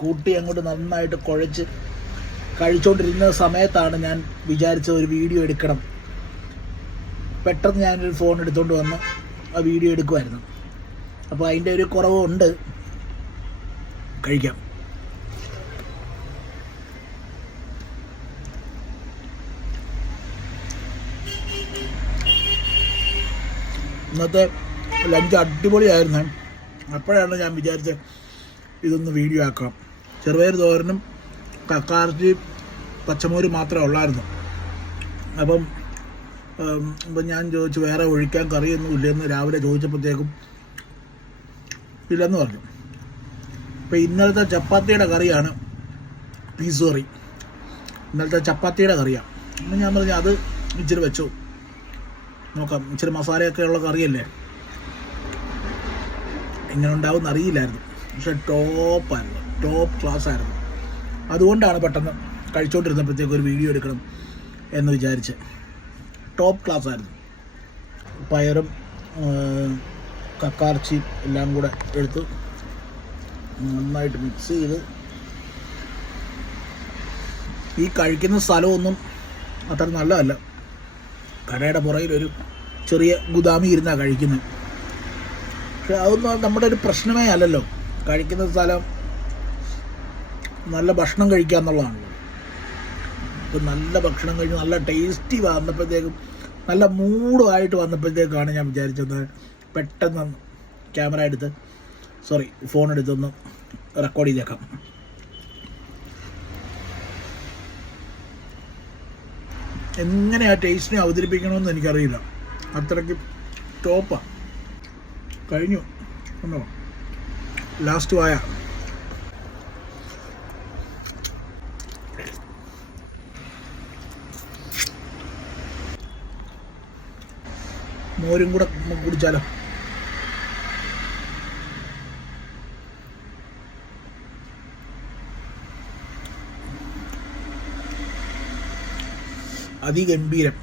കൂട്ടി അങ്ങോട്ട് നന്നായിട്ട് കുഴച്ച് കഴിച്ചുകൊണ്ടിരുന്ന സമയത്താണ് ഞാൻ വിചാരിച്ച ഒരു വീഡിയോ എടുക്കണം. പെട്ടെന്ന് ഞാനൊരു ഫോൺ എടുത്തുകൊണ്ട് വന്ന് ആ വീഡിയോ എടുക്കുമായിരുന്നു. അപ്പോൾ അതിൻ്റെ ഒരു കുറവുണ്ട്. കഴിക്കാം. ഇന്നത്തെ ലഞ്ച് അടിപൊളിയായിരുന്നു. അപ്പോഴാണ് ഞാൻ വിചാരിച്ചത് ഇതൊന്ന് വീഡിയോ ആക്കാം. ചെറുപയർ തോരനും കക്കാർച്ചി പച്ചമോര് മാത്രമേ ഉള്ളായിരുന്നു. അപ്പം ഞാൻ ചോദിച്ചു വേറെ ഒഴിക്കാൻ കറിയൊന്നും ഇല്ലെന്ന് രാവിലെ ചോദിച്ചപ്പോഴത്തേക്കും ഇല്ലെന്ന് പറഞ്ഞു. അപ്പോൾ ഇന്നലത്തെ ചപ്പാത്തിയുടെ കറിയാണ് പീസ് കറി. ഇന്നലത്തെ ചപ്പാത്തിയുടെ കറിയാണ്. അപ്പം ഞാൻ പറഞ്ഞു അത് ഇച്ചിരി വെച്ചു നോക്കാം. ഇച്ചിരി മസാലയൊക്കെ ഉള്ള കറിയല്ലേ, എങ്ങനെ ഉണ്ടാവുമെന്ന് അറിയില്ലായിരുന്നു. പക്ഷെ ടോപ്പായിരുന്നു, ടോപ്പ് ക്ലാസ് ആയിരുന്നു. അതുകൊണ്ടാണ് പെട്ടെന്ന് കഴിച്ചുകൊണ്ടിരുന്നപ്പോഴത്തേക്ക് ഒരു വീഡിയോ എടുക്കണം എന്ന് വിചാരിച്ച്. ടോപ്പ് ക്ലാസ് ആയിരുന്നു. പയറും കക്കാർച്ചി എല്ലാം കൂടെ എടുത്ത് നന്നായിട്ട് മിക്സ് ചെയ്ത്. ഈ കഴിക്കുന്ന സ്ഥലമൊന്നും അത്ര നല്ലതല്ല. കടയുടെ പുറകിലൊരു ചെറിയ ഗുദാമി ഇരുന്നാണ് കഴിക്കുന്നത്. പക്ഷെ അതൊന്നും നമ്മുടെ ഒരു പ്രശ്നമേ അല്ലല്ലോ. കഴിക്കുന്ന സ്ഥലം നല്ല ഭക്ഷണം കഴിക്കുക എന്നുള്ളതാണല്ലോ. അപ്പോൾ നല്ല ഭക്ഷണം കഴിഞ്ഞ് നല്ല ടേസ്റ്റി വന്നപ്പോഴത്തേക്കും, നല്ല മൂഡായിട്ട് വന്നപ്പോഴത്തേക്കാണ് ഞാൻ വിചാരിച്ചത് പെട്ടെന്ന് ക്യാമറ എടുത്ത് ഫോൺ എടുത്തൊന്ന് റെക്കോർഡ് ചെയ്തേക്കാം. എങ്ങനെ ആ ടേസ്റ്റിനെ അവതരിപ്പിക്കണമെന്ന് എനിക്കറിയില്ല. അത്രയ്ക്ക് ടോപ്പാണ്. കഴിഞ്ഞു കണ്ടോ, ലാസ്റ്റ് വായ. മോരും കൂടെ കുടിച്ചാലോ? അതിഗംഭീരം.